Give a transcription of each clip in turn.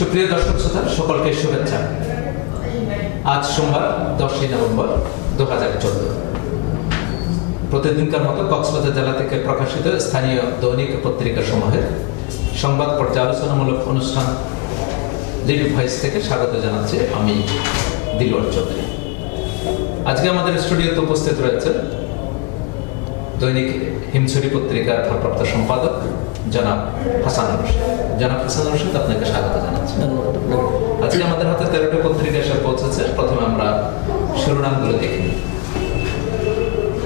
সুপ্রিয় দর্শক শ্রোতা, সকলকে শুভেচ্ছা। আজ সোমবার 10 নভেম্বর 2014। প্রতিদিনকার মতো কক্সবাজার জেলা থেকে প্রকাশিত স্থানীয় দৈনিক পত্রিকা সমূহের সংবাদ পর্যালোচনামূলক অনুষ্ঠান লিড ভয়েস থেকে স্বাগত জানাচ্ছি আমি দিলওয়ার চৌধুরী। আজকে আমাদের স্টুডিওতে উপস্থিত রয়েছে দৈনিক হিমছড়ি পত্রিকার ভারপ্রাপ্ত সম্পাদক জনাব হাসানুর রশিদ। জনাব হাসানুর রশিদ, আপনাকে স্বাগত জানাচ্ছি। আজকে আমাদের হাতে 13টি পত্রিকা এসে পৌঁছেছে। প্রথমে আমরা শিরোনামগুলো দেখি।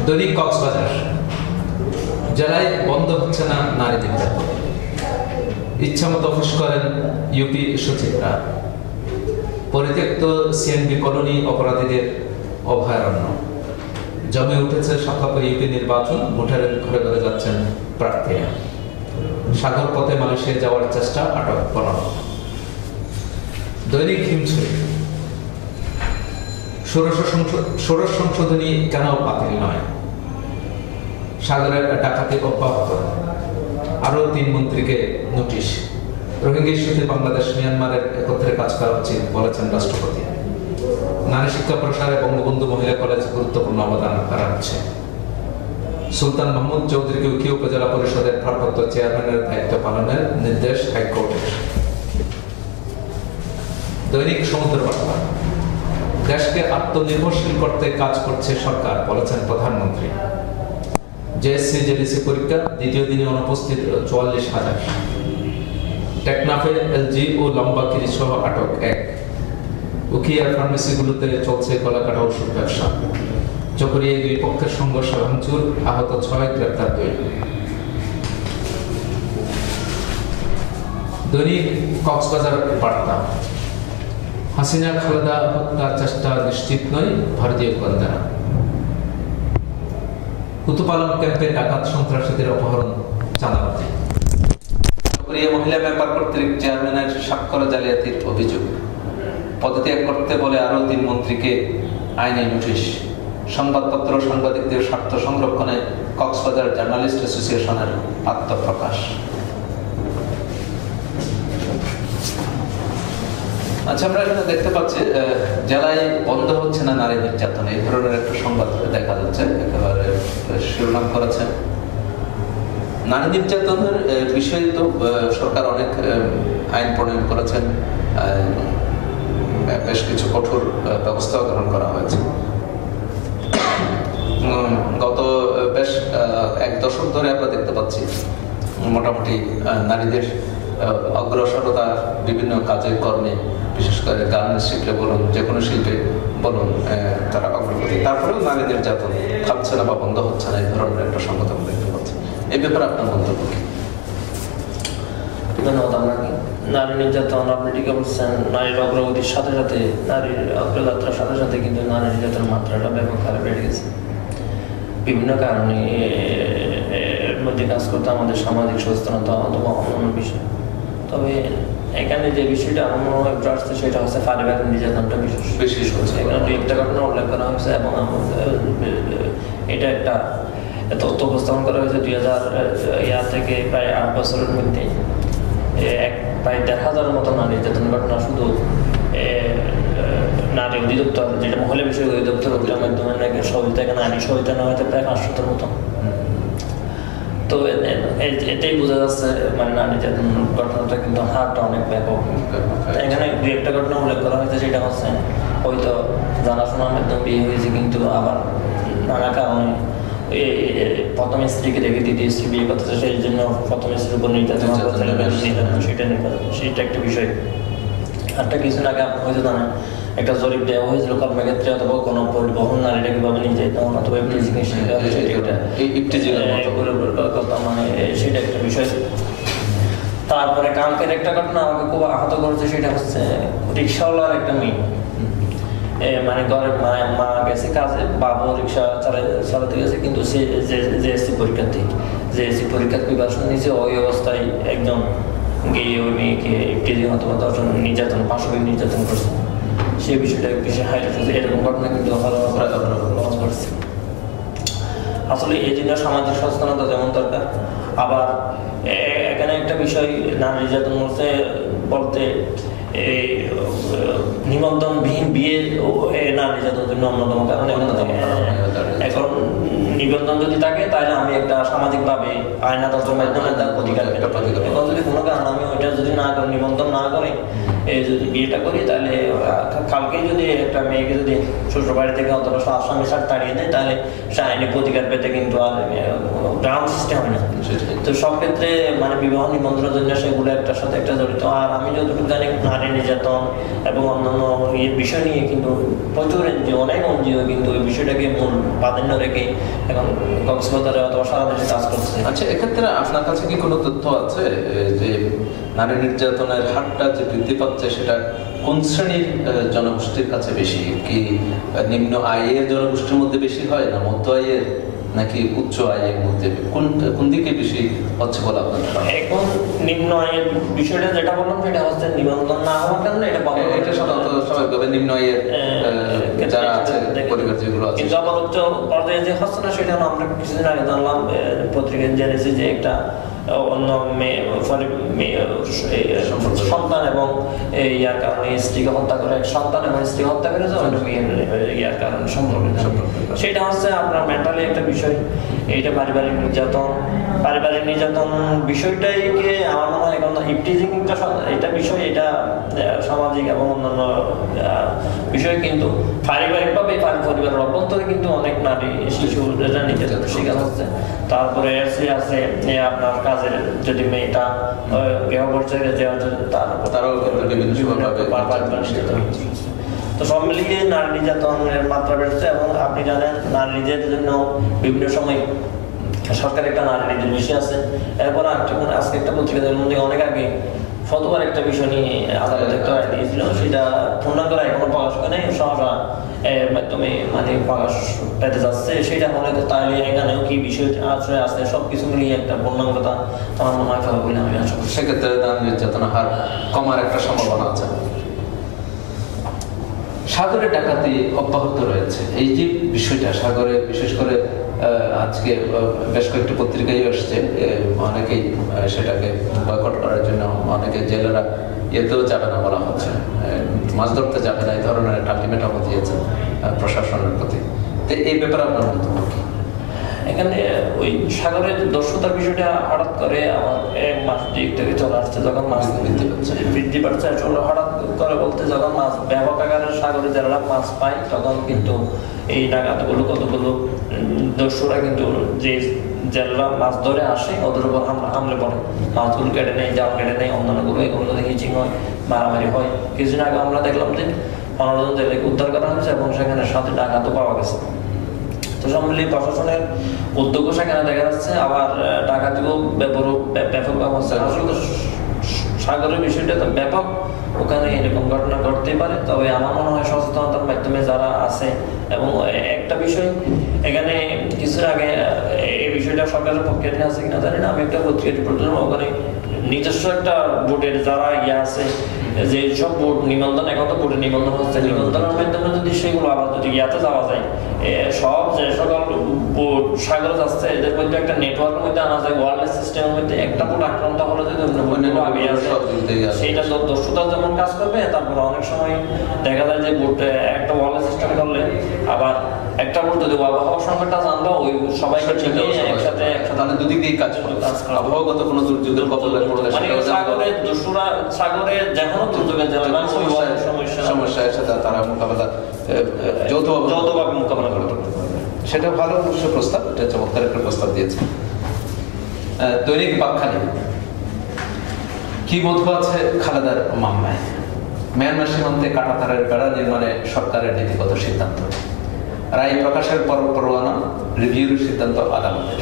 দৈনিক কক্সবাজার, জেলায় বন্ধ হচ্ছে না নারী নির্যাতন, ইচ্ছামতো অফিস করেন ইউপি সচিবরা, পরিত্যক্ত সিএনবি কলোনি অপরাধীদের অভয়ারণ্য, জমে উঠেছে সাফাপা ইউপি নির্বাচন, ভোটারের ঘরে ঘরে যাচ্ছেন প্রার্থীরা, সাগর পথে মালয়েশিয়া যাওয়ার চেষ্টা, আটক 15। দৈনিক হিমছড়ি, ষোড়শ সংশোধনী কেন বাতিল নয়, সাগরের ডাকাতি অব্যাহত, আরো 3 মন্ত্রীকে নোটিশ, রোহিঙ্গা ইস্যুতে বাংলাদেশ মিয়ানমারের একত্রে কাজ করা উচিত বলেছেন রাষ্ট্রপতি, নারী শিক্ষা প্রসারে বঙ্গবন্ধু মহিলা কলেজ গুরুত্বপূর্ণ অবদান রাখছে, সুলতান মাহমুদ চৌধুরীকে উকি উপজেলা পরিষদের ভারপ্রাপ্ত চেয়ারম্যানের দায়িত্ব পালনের নির্দেশ হাইকোর্টের। দৈনিক সমুদ্র বার্তা, দেশকে আত্মনির্ভরশীল করতে কাজ করছে সরকার বলেছেন প্রধানমন্ত্রী, জেএসসি জেডিসি পরীক্ষা দ্বিতীয় দিনে অনুপস্থিত 44,000, টেকনাফে এলজি ও লম্বাকিরি সহ আটক 1, উখিয়ার ফার্মেসিগুলোতে চলছে গলাকাটা ওষুধ ব্যবসা, চকরিয়ায় 2 পক্ষের সংঘর্ষ ভাঙচুর, আহত 6, গ্রেপ্তার 2। দৈনিক কক্সবাজার বার্তা, হাসিনা খালেদা হত্যার চেষ্টা নিশ্চিত নয় ভারতীয় গোয়েন্দারা, কুতুপালং ক্যাম্পে ডাকাত সন্ত্রাসীদের অপহরণ চাঁদাবাজি, চকরিয়া মহিলা ব্যাপার কর্তৃক চেয়ারম্যানের স্বাক্ষর জালিয়াতির অভিযোগ, পদত্যাগ করতে বলে আরো 3 মন্ত্রীকে আইনি নোটিশ, সংবাদপত্র সাংবাদিকদের স্বার্থ সংরক্ষণে কক্সবাজার জার্নালিস্ট অ্যাসোসিয়েশনের আত্মপ্রকাশ। আচ্ছা, আমরা এখানে দেখতে পাচ্ছি জেলায় বন্ধ হচ্ছে না নারী নির্যাতন, এই ধরনের একটা সংবাদ দেখা যাচ্ছে, একেবারে শিরোনাম করেছেন। নারী নির্যাতনের বিষয়ে তো সরকার অনেক আইন প্রণয়ন করেছেন, বেশ কিছু কঠোর ব্যবস্থা গ্রহণ করা হয়েছে। গত বেশ 1 দশক ধরে আমরা দেখতে পাচ্ছি মোটামুটি নারীদের অগ্রসরতা বিভিন্ন কাজে কর্মে, বিশেষ করে গার্মেন্টস শিল্পে বলুন, যে কোনো শিল্পে বলুন, তারা অগ্রগতি। তারপরেও নারী নির্যাতন থামছে না বা বন্ধ হচ্ছে না, এই ধরনের একটা সংবাদ আমরা দেখতে পাচ্ছি। এই ব্যাপারে আপনার মন্তব্য কি? ধন্যবাদ আপনাকে। নারী নির্যাতন আপনি ঠিক বলছেন, নারীর অগ্রগতির সাথে সাথে, নারীর অগ্রযাত্রার সাথে সাথে কিন্তু নারী নির্যাতনের মাত্রাটা ব্যাপক হারে বেড়ে গেছে। বিভিন্ন কারণে এর মধ্যে কাজ করতে আমাদের সামাজিক সচেতনতা অথবা অন্যান্য বিষয়। তবে এখানে যে বিষয়টা আমার মনে হয় একটু আসছে, সেটা হচ্ছে পারিবারিক নির্যাতনটা বেশি হচ্ছে। এখানে 2-1টা ঘটনা উল্লেখ করা হয়েছে এবং এটা একটা তথ্য উপস্থাপন করা হয়েছে 2000 থেকে প্রায় 8 বছরের মধ্যে প্রায় 1,500-এর মতো নারী নির্যাতন ঘটনা শুধু নারী অধিদপ্তর, যেটা মহিলা বিষয় অধিদপ্তর, ওটার মাধ্যমে নাকি সহযোগিতা, নারী সহযোগিতা নেওয়া হয়েছে প্রায় 500-এর মতো। তো এটাই বোঝা যাচ্ছে মানে নারী নির্যাতন ঘটনাটা কিন্তু হারটা অনেক ব্যাপক। এখানে 2-1টা ঘটনা উল্লেখ করা হয়েছে, সেটা হচ্ছে হয়তো জানাশোনার মাধ্যমে বিয়ে হয়েছে, কিন্তু আবার নানা কারণে প্রথম স্ত্রীকে রেখে দ্বিতীয় স্ত্রী বিয়ে করতেছে, সেই জন্য প্রথম স্ত্রীর উপর নির্যাতন, সেটা একটা বিষয়। আরটা কিছুদিন আগে আপনি হয়তো জানেন, একটা জরিপ দেওয়া হয়েছিল কর্মক্ষেত্রে অথবা কোনো পরিবহন নারীরা কিভাবে নির্যাতন অথবা মানে সেটা একটা বিষয়। তারপরে কালকের একটা ঘটনা আমাকে খুব আহত করেছে, সেটা হচ্ছে রিক্সাওয়ালার একটা মেয়ে, মানে ঘরে মা গেছে কাজে, বাবা রিক্সা চালাতে গেছে, কিন্তু সে জেএসসি পরীক্ষার্থী, জেএসসি পরীক্ষার প্রিপারেশন নিয়েছে, ওই অবস্থায় একজন গিয়ে ওই মেয়েকে ইফটিজিং অথবা দর্শন নির্যাতন, পাশবিক নির্যাতন করছে। সেই বিষয়টা বেশি হাইলাইট হচ্ছে। এরকম ঘটনা কিন্তু ঘটছে। আসলে এই জন্য সামাজিক সচেতনতা যেমন দরকার, আবার এখানে একটা বিষয় নারী নির্যাতন বলতে এই নিবন্ধনবিহীন বিয়ে নারী নির্যাতনের জন্য অন্যতম কারণ। এখন নিবন্ধন যদি থাকে তাহলে আমি একটা সামাজিকভাবে আইন আদালতের মাধ্যমে তার অধিকার পেতে পারি। এখন যদি কোনো কারণ আমি ওইটা যদি না করি, নিবন্ধন না করে যদি বিয়েটা করি, তাহলে কালকে যদি একটা মেয়েকে যদি শ্বশুর বাড়ি থেকে অথবা স্বামী সাথে তাড়িয়ে দেয়, তাহলে সে আইনি অধিকার পেতে কিন্তু আর গ্রাউন্ড সিস্টেম হয় না। তো সব ক্ষেত্রে মানে বিবাহ নিবন্ধনের জন্য সেগুলো একটার সাথে একটা জড়িত। আর আমি যতটুকু জানি নারী নির্যাতন এবং অন্যান্য বিষয় নিয়ে কিন্তু প্রচুর এনজিও, অনেক এনজিও কিন্তু এই বিষয়টাকে মূল প্রাধান্য রেখে এখন কক্সবাজারে অথবা সারা দেশে কাজ করছে। আচ্ছা, এক্ষেত্রে আপনার কাছে কি কোনো তথ্য আছে যে নারী নির্যাতনের হারটা যে বৃদ্ধি পাচ্ছে সেটা কোন শ্রেণীর জনগোষ্ঠীর কাছে বেশি? কি নিম্ন আয়ের জনগোষ্ঠীর মধ্যে বেশি হয়, না মধ্য আয়ের, নাকি উচ্চ আয়ের মধ্যে? কোন দিকে বেশি হচ্ছে বলে আপনার? এখন নিম্ন আয়ের বিষয়টা যেটা বললাম সেটা হচ্ছে নিবন্ধন না হওয়ার কারণে এটা সাধারণত স্বাভাবিকভাবে নিম্ন আয়ের যারা আছে পরিবার যেগুলো আছে। কিন্তু আবার উচ্চ পর্যায়ে যে হচ্ছে না সেটা আমরা কিছুদিন আগে জানলাম, পত্রিকায় জেনেছি যে একটা অন্য সন্তান এবং ইয়ার কারণে স্ত্রীকে হত্যা করে, এক সন্তান এবং স্ত্রী হত্যা করেছে অন্য ইয়ার কারণে সম্পর্ক। সেটা হচ্ছে আপনার মেন্টালি একটা বিষয়। এইটা পারিবারিক নির্যাতন বিষয়টাকে আমার মনে হয় এখন ইপটিজিং এটা বিষয়, এটা সামাজিক এবং অন্যান্য বিষয়, কিন্তু পারিবারিকভাবে পরিবারের অভ্যন্তরে কিন্তু অনেক নারী শিশু নির্যাতনের শিকার হচ্ছে। তারপরে আছে আপনার কাজের যদি মেয়েটা গৃহ পর্যায়ে তারও বিভিন্ন তো সব মিলিয়ে নারী নির্যাতনের মাত্রা বেড়েছে। এবং আপনি জানেন নারী নির্যাতনের জন্য বিভিন্ন সময় সরকার একটা নারী নীতির বিষয় আছে। এরপর আজকে একটা পত্রিকাদের মধ্যে অনেক আগে ফতোয়ার একটা বিষয় নিয়ে আদালতে একটা রায় দিয়েছিল, সেটা পূর্ণাঙ্গ রায় এখনো প্রকাশ করে নেই, সহসা এর মাধ্যমে মানে প্রকাশ পেতে যাচ্ছে। সেটা হলে তাহলে এখানেও কি বিষয় আশ্রয় আছে সবকিছু মিলিয়ে একটা পূর্ণাঙ্গতা আমার মনে হয় হবে বলে আমি আশা করি। সেক্ষেত্রে নারী নির্যাতনের হার কমার একটা সম্ভাবনা আছে। সাগরে ডাকাতি অব্যাহত রয়েছে, এই যে বিষয়টা সাগরে বিশেষ করে আজকে বেশ কয়েকটি পত্রিকায় আসছে, অনেকেই সেটাকে বয়কট করার জন্য অনেকে জেলেরা এতেও যাবে না বলা হচ্ছে, মাছ ধরতে যাবে না, এই ধরনের একটা আলটিমেটামও দিয়েছে প্রশাসনের প্রতি। তো এই ব্যাপারে আপনার মন্তব্য কি? এখানে ওই সাগরের দস্যুতার বিষয়টা হঠাৎ করে আমার এক মাস দিক থেকে চলে আসছে, যখন মাছ বৃদ্ধি পাচ্ছে হঠাৎ করে বলতে যখন মাছ ব্যাপক আকারে সাগরে যারা মাছ পায়, তখন কিন্তু এই ডাকাতগুলো কতগুলো দস্যুরা কিন্তু যে যারা মাছ ধরে আসে ওদের উপর হামলে পড়ে, মাছগুলো কেটে নেয়, জাল কেটে নেয়, অন্যান্যগুলো এগুলো হিচিং হয়, মারামারি হয়। কিছুদিন আগে আমরা দেখলাম যে 15 জন জেলেকে উদ্ধার করা হয়েছে এবং সেখানে সাথে ডাকাতও পাওয়া গেছে। তো সব মিলিয়ে প্রশাসনের উদ্যোগও সেখানে দেখা যাচ্ছে, আবার ডাকাতিও ব্যাপকভাবে হচ্ছে। আসলে সাগরের বিষয়টা তো ব্যাপক, ওখানে এরকম ঘটনা ঘটতেই পারে। তবে আমার মনে হয় সচেতনতার মাধ্যমে যারা আছে, এবং একটা বিষয় এখানে কিছুদিন আগে এই বিষয়টা সরকারের পক্ষে আছে কিনা জানি না, আমি একটা পত্রিকা রিপোর্ট দিলাম, ওখানে নিজস্ব একটা বোর্ডের যারা আছে যে সব বোর্ড নিবন্ধন, এখন তো বোর্ডের নিবন্ধন হচ্ছে, নিবন্ধনের মাধ্যমে যদি সেগুলো আবার যদি ইয়াতে যাওয়া যায়, সব যে সকল বোর্ড সাগরে যাচ্ছে এদের মধ্যে একটা নেটওয়ার্কের মধ্যে আনা যায়, ওয়ারলেস সিস্টেমের মধ্যে একটা বোর্ড আক্রান্ত হলে যদি সেইটা দস্যুতা যেমন কাজ করবে। তারপরে অনেক সময় দেখা যায় যে বোর্ড একটা ওয়ারলেস সিস্টেম করলে আবার একটা বোর্ড যদি আবহাওয়া সংকটটা জানলো, ওই সবাইকে একসাথে দুদিক দিয়ে কাজ করে, আবহাওয়াগত কোনো দুর্যোগের কবলে পড়লে সাগরে দস্যুরা সাগরে যে কোনো দুর্যোগের সমস্যার সাথে তারা মোকাবেলা যৌথভাবে মোকাবেলা করে। সেটা ভালো অবশ্য প্রস্তাব, এটা চমৎকার একটা প্রস্তাব দিয়েছে। দৈনিক বাকখালী কি মধু আছে খালেদার মামলায়? মিয়ানমার সীমান্তে কাঁটাতারের বেড়া নির্মাণে সরকারের নীতিগত সিদ্ধান্ত, রায় প্রকাশের পর পরোয়ানা রিভিউর সিদ্ধান্ত আদালতের।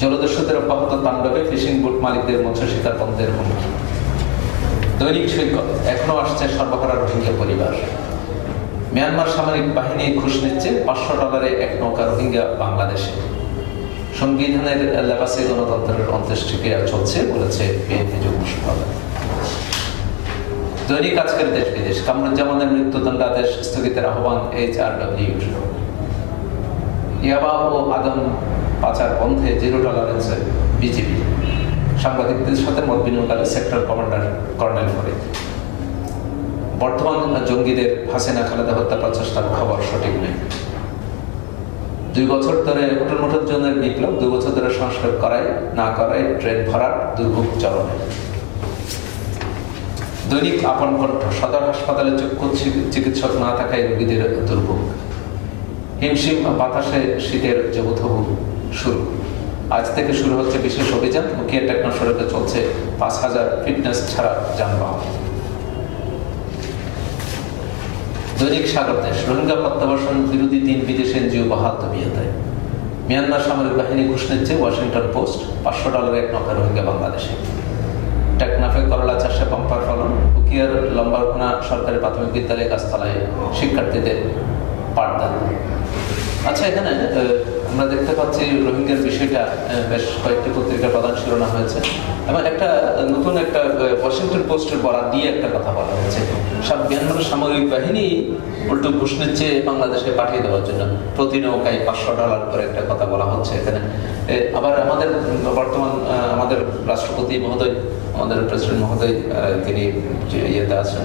জলদস্যুদের অব্যাহত তাণ্ডবে ফিশিং বোট মালিকদের মৎস্য শিকার বন্ধের হুমকি। দৈনিক সৈকত এখনো আসছে সর্বহারা রোহিঙ্গা পরিবার। মিয়ানমার সামরিক বাহিনী ঘুষ নিচ্ছে, $500 এক নৌকা রোহিঙ্গা বাংলাদেশে। সংবিধানের লেবাসে গণতন্ত্রের অন্ত্যেষ্টিক্রিয়া চলছে বলেছে বিএনপি যুগ্ম সম্পাদক। দৈনিক আজকের দেশ বিদেশ কামরুজ্জামানের মৃত্যুদণ্ডাদেশ স্থগিতের আহ্বান HRW। ইয়াবা ও আদম পাচার বন্ধে জিরো টলারেন্সে বিজেপি। সাংবাদিকদের সাথে মত বিনিময়কালে সেক্টর কমান্ডার কর্নেল ফরিদ। বর্তমান জঙ্গিদের হাসিনা খালেদা হত্যা প্রচেষ্টার খবর সঠিক নেই। 2 বছর ধরে হোটেল মোটেল জনের বিপ্লব, 2 বছর ধরে সংস্কার করাই না করাই ট্রেন ভরাট দুর্ভোগ চরমে। দৈনিক আপন কণ্ঠ, সদর হাসপাতালে চক্ষু চিকিৎসক না থাকায় রোগীদের দুর্ভোগ। হিমশিম বাতাসে শীতের জবুথবু শুরু। আজ থেকে শুরু হচ্ছে বিশেষ অভিযান। মুখিয়া টেকনো সড়কে চলছে 5000 ফিটনেস ছাড়া যানবাহন। দৈনিক সাগর দেশ, রোহিঙ্গা প্রত্যাবাসন বিরোধী 3 বিদেশি এনজিও বহাল তবিয়তে। মিয়ানমার সামরিক বাহিনী ঘুষ নিচ্ছে, ওয়াশিংটন পোস্ট। $500 এক নৌকা রোহিঙ্গা বাংলাদেশে। টেকনাফে করলা চাষে পাম্পার ফলন। উকিয়ার লম্বারঘোনা সরকারি প্রাথমিক বিদ্যালয়ে গাছতলায় শিক্ষার্থীদের পাঠদান। আচ্ছা, এখানে আমরা দেখতে পাচ্ছি রোহিঙ্গার বিষয়টা বেশ কয়েকটি পত্রিকার প্রধান শিরোনাম হয়েছে এবং একটা নতুন একটা ওয়াশিংটন পোস্টের বরাত দিয়ে একটা কথা বলা হয়েছে। মিয়ানমারের সামরিক বাহিনী উল্টো ঘুষ নিচ্ছে বাংলাদেশে পাঠিয়ে দেওয়ার জন্য, প্রতি নৌকায় $500 করে একটা কথা বলা হচ্ছে এখানে। আবার আমাদের বর্তমান আমাদের রাষ্ট্রপতি মহোদয়, আমাদের প্রেসিডেন্ট মহোদয়, তিনি ইয়েতে আছেন,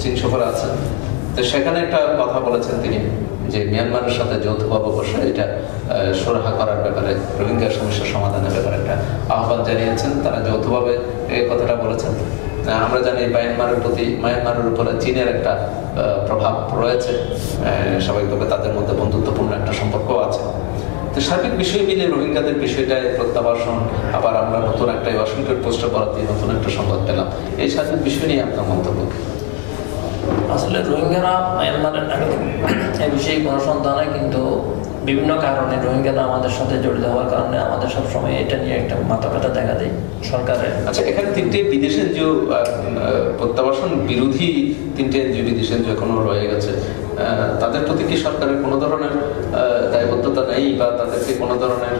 চীন সফরে আছেন। তো সেখানে একটা কথা বলেছেন তিনি যে মিয়ানমারের সাথে যৌথভাবে বসে এটা সুরাহা করার ব্যাপারে, রোহিঙ্গা সমস্যার সমাধানের ব্যাপারে একটা আহ্বান জানিয়েছেন। তারা যৌথভাবে এই কথাটা বলেছেন। আমরা জানি মায়ানমারের উপরে চীনের একটা প্রভাব রয়েছে, স্বাভাবিকভাবে তাদের মধ্যে বন্ধুত্বপূর্ণ একটা সম্পর্ক আছে। তো সার্বিক বিষয় মিলে রোহিঙ্গাদের বিষয়টায় প্রত্যাবাসন, আবার আমরা নতুন একটা ওয়াশিংটন পোস্টের বরাত দিয়ে নতুন একটা সংবাদ পেলাম। এই সার্বিক বিষয় নিয়ে আপনার মন্তব্য? আসলে রোহিঙ্গারা মায়ানমারের এই বিষয়ে কোনো সন্দেহ নাই, কিন্তু বিভিন্ন কারণে রোহিঙ্গারা আমাদের সাথে জড়িত হওয়ার কারণে আমাদের সবসময় এটা নিয়ে একটা মাথা ব্যথা দেখা দেয় সরকারের। আচ্ছা, এখানে 3টে বিদেশি এনজিও প্রত্যাবাসন বিরোধী 3টে এনজিও বিদেশি এনজিও এখনো রয়ে গেছে। তাদের প্রতি কি সরকারের কোনো ধরনের দায়বদ্ধতা নেই, বা তাদেরকে কোনো ধরনের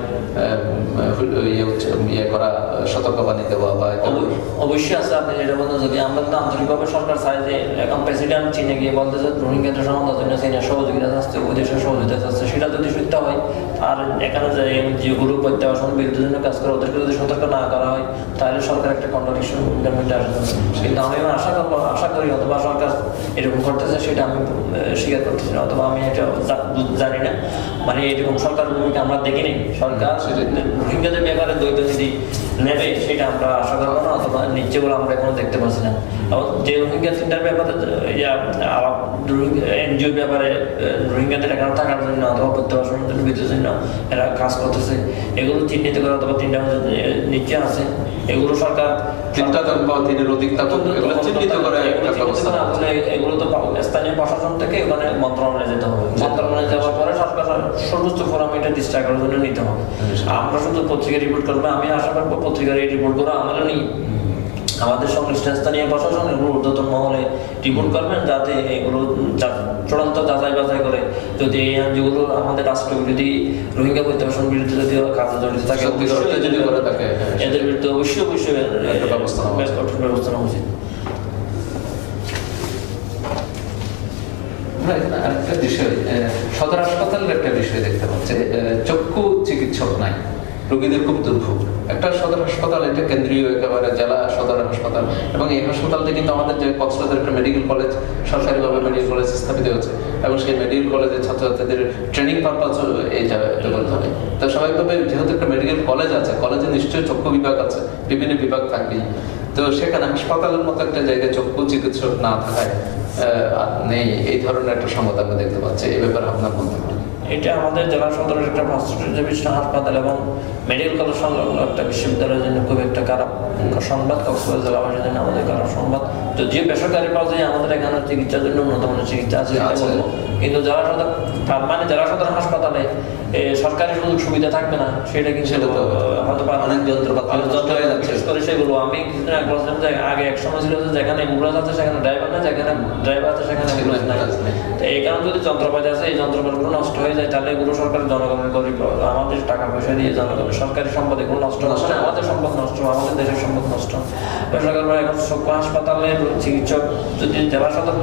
ইয়ে করা, সতর্কবাণী দেওয়া? বা অবশ্যই আছে। আপনি যেটা বলতে, যদি আমরা কিন্তু আন্তরিকভাবে সরকার চাই যে এখন প্রেসিডেন্ট চীনে গিয়ে বলতে যে রোহিঙ্গাদের সমাধানের জন্য চীনের সহযোগিতা আসছে, ওই দেশের সহযোগিতা আসছে, সেটা যদি সত্য হয় আর এখানে যে যেগুলো প্রত্যাবাসন বিরুদ্ধে জন্য কাজ করে ওদেরকে যদি সতর্ক না করা হয়, তাহলে সরকার একটা কন্ট্রাডিকশন ভূমিকার মধ্যে আসবে। কিন্তু আমি আশা করি অথবা সরকার এরকম করতেছে সেটা আমি স্বীকার করতেছি না, অথবা আমি এটা জানি না। মানে এরকম সরকার ভূমিকা আমরা দেখিনি। সরকার রোহিঙ্গাদের ব্যাপারে দ্বৈত নীতি নেবে সেটা আমরা আশা করবো না, অথবা নিচ্ছে বলে আমরা এখনো দেখতে পাচ্ছি না। যে রোহিঙ্গা চিন্তার ব্যাপারে এনজিওর ব্যাপারে রোহিঙ্গাদের এখানে থাকার জন্য অথবা প্রত্যাবাসনের জন্য বিদ্যুতের জন্য এরা কাজ করতেছে, এগুলো চিহ্নিত করে অথবা 3টা নিচে আছে, এগুলো সরকার এগুলো তো স্থানীয় প্রশাসন থেকে ওখানে মন্ত্রণালয়ে যেতে হবে। মন্ত্রণালয়ে যাওয়ার পরে সরকার সর্বোচ্চ ফোরাম এটা ডিস্ট্রাক্ট করার জন্য নিতে হবে। আমরা শুধু পত্রিকায় রিপোর্ট করবো, আমি আশা করবো পত্রিকার এই রিপোর্ট করে আমরা নিই, আমাদের সংশ্লিষ্ট স্থানীয় প্রশাসন এগুলো ঊর্ধ্বতন মহলে রিপোর্ট করবেন, যাতে এগুলো চূড়ান্ত যাচাই বাছাই করে যদি এই আইনগুলো আমাদের রাষ্ট্র বিরোধী, রোহিঙ্গা প্রত্যাবাসন বিরুদ্ধে যদি কাজে জড়িত থাকে, এদের বিরুদ্ধে অবশ্যই ব্যবস্থা নেওয়া উচিত। আরেকটা বিষয়, সদর হাসপাতালের একটা বিষয় দেখতে পাচ্ছি, চক্ষু চিকিৎসক নাই, রোগীদের খুব দুর্ভোগ। একটা সদর হাসপাতাল, এটা কেন্দ্রীয় একেবারে জেলা সদর হাসপাতাল, এবং এই হাসপাতালটা কিন্তু আমাদের যে কক্সবাজার একটা মেডিকেল কলেজ, সরকারিভাবে মেডিকেল কলেজ স্থাপিত হয়েছে, এবং সেই মেডিকেল কলেজের ছাত্রছাত্রীদের ট্রেনিং পারপাস এই জায়গায় ব্যবহৃত হবে। তো স্বাভাবিকভাবে যেহেতু একটা মেডিকেল কলেজ আছে, কলেজে নিশ্চয়ই চক্ষু বিভাগ আছে, বিভিন্ন বিভাগ থাকবেই। তো সেখানে হাসপাতালের মতো একটা জায়গায় চক্ষু চিকিৎসক না থাকায় নেই, এই ধরনের একটা সংবাদ আমরা দেখতে পাচ্ছি। এই ব্যাপারে আপনার মন্তব্য? এটা আমাদের জেলা সদরের একটা হাসপাতাল এবং মেডিকেল কলেজ সংলগ্ন একটা বিশ্ববিদ্যালয়ের জন্য খুব একটা খারাপ সংবাদ, কক্সবাজার জেলাবাসীর জন্য আমাদের খারাপ সংবাদ। তো যে বেসরকারি পর্যায়ে আমাদের এখানে চিকিৎসার জন্য উন্নত মানের চিকিৎসা আছে, কিন্তু জেলা সদর মানে জেলা সদর হাসপাতালে সরকারি সুযোগ সুবিধা থাকবে না, সেটা কিন্তু হয়তো অনেক যন্ত্রপাতি করে সেগুলো। আমি কিছুদিন আগে বলছিলাম যে আগে এক সময় ছিল যে যেখানে অ্যাম্বুলেন্স আছে সেখানে ড্রাইভার না, যেখানে ড্রাইভার আছে সেখানে অ্যাম্বুলেন্স নাই। তো এই কারণে যদি যন্ত্রপাতি আছে, এই যন্ত্রপাতিগুলো নষ্ট হয়ে যায়, তাহলে এগুলো সরকার জনগণের গরিব, আমাদের টাকা পয়সা দিয়ে জনগণের সরকারি সম্পদ এগুলো নষ্ট হচ্ছে, আমাদের সম্পদ নষ্ট, আমাদের দেশের সম্পদ নষ্ট। বেসরকারি এখন চক্ষু হাসপাতালের চিকিৎসক যদি জেলা সদর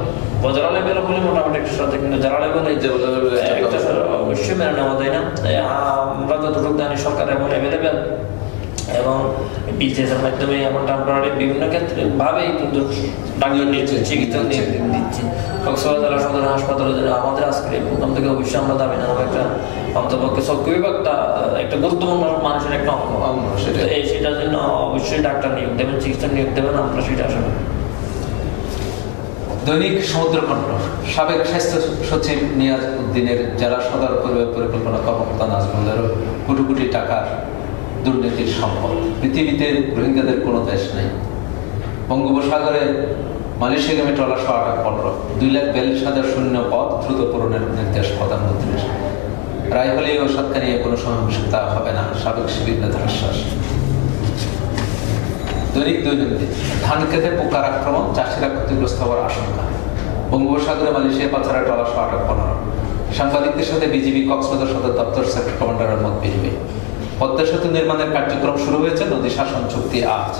জেলা লেভেলে বলে মোটামুটি একটা সাথে, কিন্তু জেলা লেভেলে অবশ্যই মেনে নেওয়া যায় না। আমরা যতটুকু জানি সরকার এবং অ্যাভেলেবেল এবং বিসিএস এর মাধ্যমে এখন টেম্পোরারি বিভিন্ন ক্ষেত্রে ভাবেই কিন্তু ডাক্তার চিকিৎসা দিচ্ছি। কক্সবাজার জেলা সদর হাসপাতালে আমাদের আজকে প্রথম থেকে অবশ্যই আমরা দাবি জানাবো একটা অন্তপক্ষে চক্ষু বিভাগটা একটা গুরুত্বপূর্ণ মানুষের একটা অঙ্গ, সেটার জন্য অবশ্যই ডাক্তার নিয়োগ দেবেন, চিকিৎসা নিয়োগ দেবেন, আমরা সেটা আশা করি। দৈনিক সমুদ্রকণ্ঠ সাবেক স্বাস্থ্য সচিব নিয়াজ উদ্দিনের জেলা সদর পরিকল্পনা কর্মকর্তা নাজমুলেরও কোটি কোটি টাকার দুর্নীতির সম্পদ। পৃথিবীতে রোহিঙ্গাদের কোনো দেশ নেই। বঙ্গোপসাগরে মালয়েশিয়াগামী ট্রলার সহ আটক 2,42,000 শূন্য পদ দ্রুত পূরণের নির্দেশ প্রধানমন্ত্রীর। রায় হলেও সরকার নিয়ে কোনো সহিংসতা হবে না, সাবেক শিবির নেতার আশ্বাস। দৈনন্দিন ধান খেতে পোকার আক্রমণ, চাষিরা ক্ষতিগ্রস্ত হওয়ার আশঙ্কা। বঙ্গোপসাগরে মালয়েশিয়া পাচারের ট্রলার সহ আটক 15। সাংবাদিকদের সাথে বিজিবি কক্সবাজার সদর দপ্তর সেক্টর কমান্ডারের মত বিনিময়। পদ্মা সেতু নির্মাণের কার্যক্রম শুরু হয়েছে, নদী শাসন চুক্তি আজ।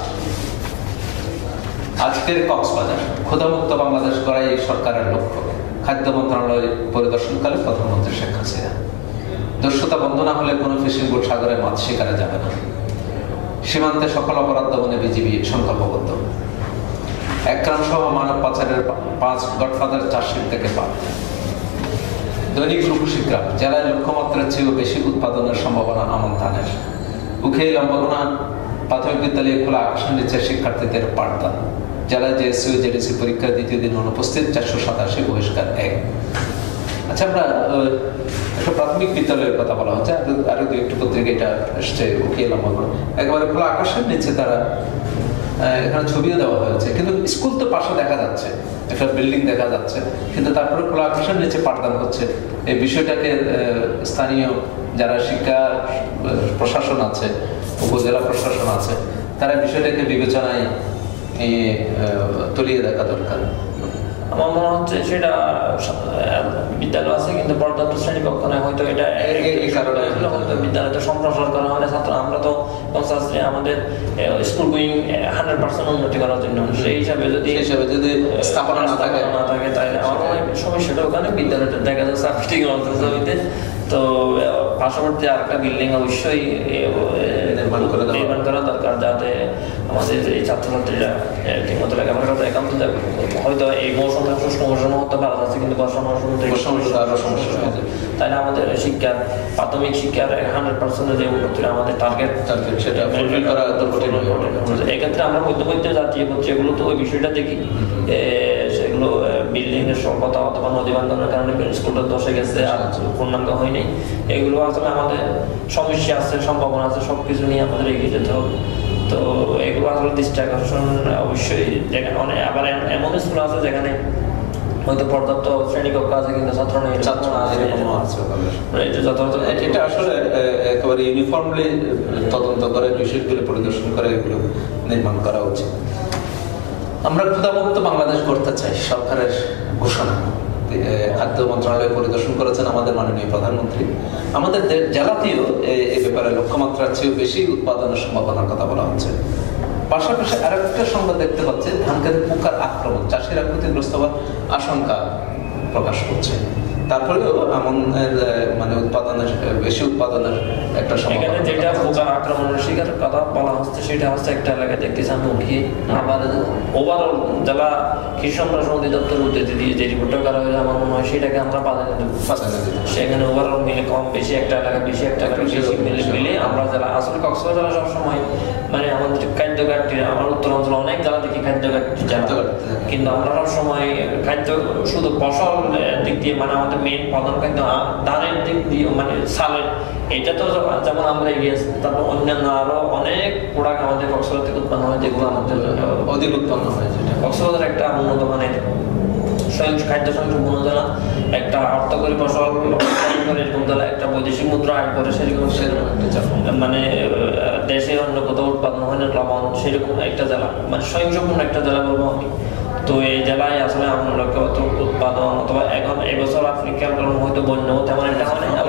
আজকের কক্সবাজার ক্ষুধামুক্ত বাংলাদেশ গড়াই এই সরকারের লক্ষ্য। খাদ্য মন্ত্রণালয় পরিদর্শনকালে প্রধানমন্ত্রী শেখ হাসিনা। দস্যুতা বন্ধ না হলে কোনো ফিশিং বোট সাগরে মাছ শিকারে যাবে না। সীমান্তে সকল অপরাধ দমনে বিজিবি সংকল্পবদ্ধ। একরাম সহ মানব পাচারের 5 গডফাদার চার্জশিট থেকে পান। দৈনিক রূপসী গ্রাম জেলায় লক্ষ্যমাত্রার চেয়েও বেশি উৎপাদনের সম্ভাবনা আমন ধানের। উখেই লম্বাগুনা প্রাথমিক বিদ্যালয়ে খোলা আকাশের নিচে শিক্ষার্থীদের পাঠদান। জেলায় জেএসসি ও জেডিসি পরীক্ষার দ্বিতীয় দিন অনুপস্থিত 487, বহিষ্কার 1। আচ্ছা, আমরা একটা প্রাথমিক বিদ্যালয়ের কথা বলা হচ্ছে, আরো দু একটি পত্রিকা এটা এসছে। উখেই লম্বাগুনা একেবারে খোলা আকাশের নিচে তারা এখানে ছবিও দেওয়া হয়েছে, কিন্তু স্কুল তো পাশে দেখা যাচ্ছে, একটা বিল্ডিং দেখা যাচ্ছে, কিন্তু তারপরে খোলা আকাশের নিচে পাঠদান হচ্ছে। এই বিষয়টাকে স্থানীয় যারা শিক্ষা প্রশাসন আছে, উপজেলা প্রশাসন আছে, তারা বিষয়টাকে বিবেচনায় তলিয়ে দেখা দরকার। আমার মনে হচ্ছে সেটা বিদ্যালয় আছে কিন্তু পর্যাপ্ত শ্রেণীকক্ষ নয়, হয়তো এটা এই কারণে হয়তো বিদ্যালয়টা সম্প্রসার করা হয় না। ছাত্র আমরা তো আমাদের স্কুল গোয়িং 100% উন্নতি করার জন্য, সেই হিসাবে যদি স্থাপনা না থাকে তাহলে আমার মনে হয় সমস্যাটা ওখানে বিদ্যালয়টা দেখা যাচ্ছে আর্থিক অন্তর্জমিতে। তো পার্শ্ববর্তী আর একটা বিল্ডিং অবশ্যই নির্মাণ করা দরকার, যাতে আমাদের এই ছাত্রছাত্রীরা ঠিকমতো লেখাপড়া করতে একান্ত যাবে। হয়তো এই মৌসুমটা শুষ্ক মৌসুম হতে পারা যাচ্ছে, কিন্তু বর্ষা মৌসুম তাই আমাদের শিক্ষা প্রাথমিক শিক্ষার 100% যে উন্নতিটা আমাদের টার্গেট সেটা ফুলফিল করা এত কঠিন হয়ে ওঠে। এক্ষেত্রে আমরা মধ্যবর্তী জাতীয় পত্রিকাগুলো তো ওই বিষয়টা দেখি, সেগুলো বিল্ডিং এর স্বল্পতা অথবা নদী বান্ধবের কারণে স্কুলটা ধসে গেছে আর পূর্ণাঙ্গ হয়নি। এগুলো আসলে আমাদের সমস্যা আছে, সম্ভাবনা আছে, সবকিছু নিয়ে আমাদের এগিয়ে যেতে হবে। তো এগুলো আসলে দৃষ্টি আকর্ষণ অবশ্যই। যেখানে অনেক আবার এমন স্কুল আছে যেখানে হয়তো পর্যাপ্ত শ্রেণীকক্ষ আছে কিন্তু ছাত্র নেই, এটা আসলে একেবারে ইউনিফর্মলি তদন্ত করে বিষয়গুলো পরিদর্শন করে এগুলো নির্মাণ করা উচিত। আমরা ক্ষুধামুক্ত বাংলাদেশ গড়তে চাই, সরকারের ঘোষণা। খাদ্য মন্ত্রণালয় পরিদর্শন করেছেন আমাদের মাননীয় প্রধানমন্ত্রী। আমাদের জেলাতেও এই ব্যাপারে লক্ষ্যমাত্রার চেয়েও বেশি উৎপাদনের সম্ভাবনার কথা বলা হচ্ছে। পাশাপাশি আরেকটা সংবাদ দেখতে পাচ্ছি, ধান খেতে পোকার আক্রমণ, চাষিরা ক্ষতিগ্রস্ত হওয়ার আশঙ্কা প্রকাশ করছে। তারপরেও মানে উৎপাদনের বেশি উৎপাদনের একটা সম্ভাবনা। যেটা পোকার আক্রমণের শিকার কথা বলা হচ্ছে সেটা হচ্ছে একটা এলাকায় দেখতেছি আমি উঠিয়ে আবার ওভারঅল জেলা কৃষি সম্প্রসারণ অধিদপ্তর উদ্যোগ দিয়ে যে রিপোর্টটা করা হয়েছে আমার মনে হয় সেটাকে আমরা প্রাধান্য দেবো। সেখানে ওভারঅল মিলে কম বেশি একটা এলাকা বেশি একটা এলাকা বেশি মিলে আমরা জেলা আসলে কক্সবাজার জেলা সবসময় মানে আমাদের খাদ্য ঘাটতি, আমার উত্তর অঞ্চলে অনেক জেলা দেখি খাদ্য ঘাটতি, কিন্তু আমরা সবসময় খাদ্য শুধু ফসল দিক দিয়ে মানে আমাদের মেন প্রধান খাদ্য ধানের দিক দিয়ে মানে সালের এটা তো যেমন আমরা এগিয়ে আছি, তারপর অন্যান্য আরো অনেক প্রোডাক্ট আমাদের কক্সবাজার থেকে উৎপন্ন হয় যেগুলো আমাদের অধিক উৎপন্ন হয়। কক্সবাজার একটা উন্নত মানের খাদ্য সংযোগ জেলা, একটা অর্থকরী ফসল এরকম জেলা, একটা বৈদেশিক মুদ্রা আয় করে সেরকম মানে দেশে অন্য কোথাও উৎপাদন হয় না লবণ, সেরকম একটা জেলা, মানে স্বয়ংসম্পূর্ণ একটা জেলা বলবো আমি। তো এই জেলায় আসলে আমরা উৎপাদন অথবা এখন এবছর আপনি খেয়াল করেন হয়তো বন্যাও তেমন একটা হয় না,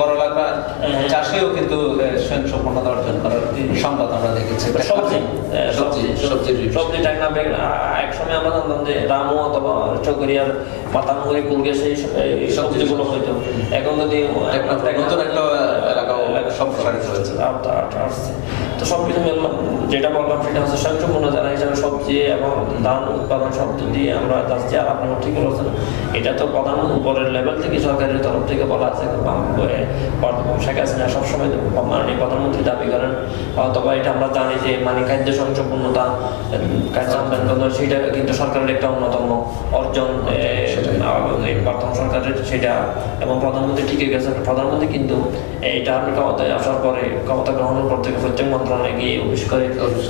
করলাটা চাষেও কিন্তু স্বয়ংসম্পূর্ণতা অর্জন করার সংবাদ আমরা দেখেছি। সবজি টাকা এক সময় আমরা জানতাম যে রামু অথবা চকরিয়ার মাতামুড়ি কুলগে সেই সবজিগুলো হইতো, এখন যদি সম্প্রসারিত হয়েছে। আসছে। তো সবকিছু মিললাম, যেটা বললাম সেটা হচ্ছে স্বয়ংসম্পূর্ণ জেলা হিসাবে সবজি এবং ধান উৎপাদন শব্দ দিয়ে আমরা যাচ্ছি। আর আপনারা ঠিক বলছেন, এটা তো প্রধান উপরের লেভেল থেকে সরকারের তরফ থেকে বলা আছে। শেখ হাসিনা সবসময় মাননীয় প্রধানমন্ত্রী দাবি করেন, অথবা এটা আমরা জানি যে মানে খাদ্য স্বয়ংসম্পূর্ণতা, খাদ্য আমদানি, সেটা কিন্তু সরকারের একটা অন্যতম অর্জন বর্তমান সরকারের সেটা। এবং প্রধানমন্ত্রী ঠিকই গেছেন, প্রধানমন্ত্রী কিন্তু এইটা ক্ষমতায় আসার পরে, ক্ষমতা গ্রহণের পর থেকে প্রত্যেক মন্ত্রণালয়ে গিয়ে অফিস করে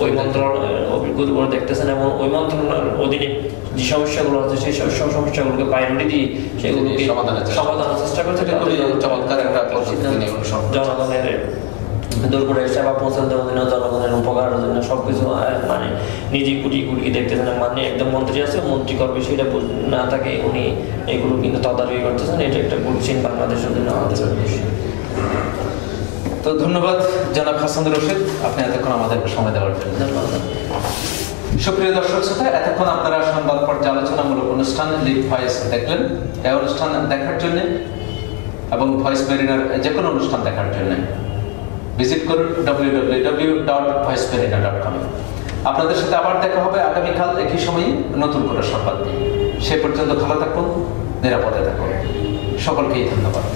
ওই মন্ত্রণালয় অভিজ্ঞতা করে দেখতেছেন এবং ওই মন্ত্রণালয়ের অধীনে যে সমস্যাগুলো আছে সেই সমস্যাগুলোকে প্রায়োরিটি দিয়ে সেগুলোকে সমাধানের চেষ্টা করতে চমৎকার একটা জনগণের দুর্গরের সেবা পৌঁছাতে দেওয়ার জন্য, জনগণের উপকারের জন্য সবকিছু মানে নিজে কুটি দেখতেছেন। মানে একদম মন্ত্রী আছে, মন্ত্রী করবে সেটা না থাকে, উনি এগুলো কিন্তু তদারকি করতেছেন। এটা একটা গুরুচিন বাংলাদেশের জন্য। তো ধন্যবাদ জনাব হাসানুর রশিদ, আপনি এতক্ষণ আমাদের সময় দেওয়ার জন্য। ধন্যবাদ। সুপ্রিয় দর্শক শ্রোতা, এতক্ষণ আপনারা সংবাদ পর্যালোচনামূলক অনুষ্ঠান লিড ভয়েস দেখলেন। এই অনুষ্ঠান দেখার জন্য এবং ভয়েস মেরিনার যে কোনো অনুষ্ঠান দেখার জন্য ভিজিট করুন www.voicemarina.com। আপনাদের সাথে আবার দেখা হবে আগামীকাল একই সময়ে নতুন করে সংবাদ নিয়ে। সে পর্যন্ত ভালো থাকুন, নিরাপদে থাকুন। সকলকেই ধন্যবাদ।